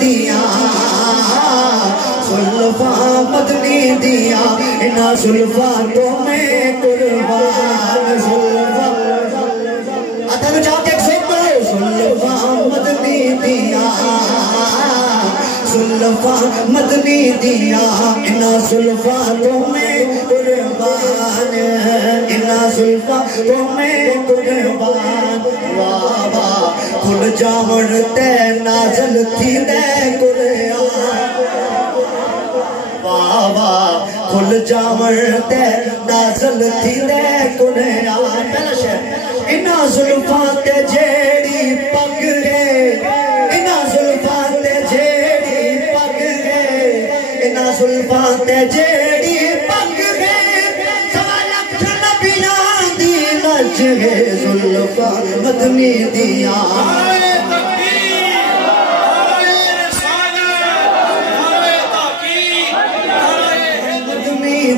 دیا زلفا مدنی دیا انہا زلفا تو میں قربان زلفا آتھانو جاؤ کہ ایک سوک کرو زلفا مدنی دیا زلفا مدنی دیا انہا زلفا تو میں قربان انہا زلفا تو میں قربان وابا کھل جاون تے نازل تھی دے قرآن بابا کھل جاون تے نازل تھی دے قرآن پہلا شہر انہا زلفان تے جیڑی پگ ہے انہا زلفان تے جیڑی پگ ہے انہا زلفان تے جیڑی پگ ہے سوالک نبیان دی لج ہے زلفان مدنی دیا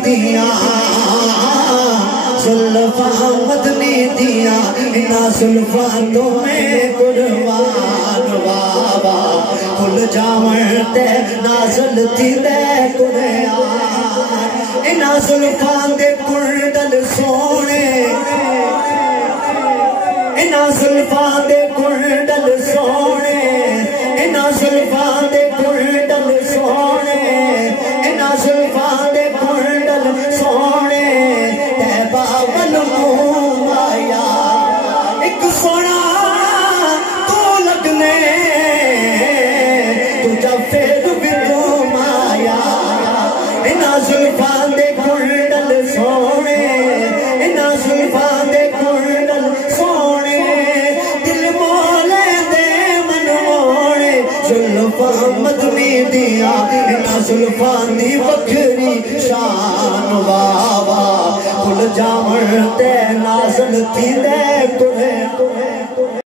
دیا زلفا مدنی دیا انہا زلفا تو میں قربان بابا کھل جاون تے نازل تھی دے قرآن انہا زلفا دے کنڈل سونے انہا زلفا دے کنڈل سونے انہا زلفا دے کنڈل سونے انہا زلفا دے کنڈل سونے تیبہ والموم آیا ایک سونا تو لگنے تو جب پھر بھی تم آیا انہا زلفا دے کنڈل سونے انہا زلفا دے کنڈل سونے دل مولے دے من موڑے زلفا مدنی دیا انہا زلفا دی بکری شان بابا کھل جاون تے نازل تھی دے قرآن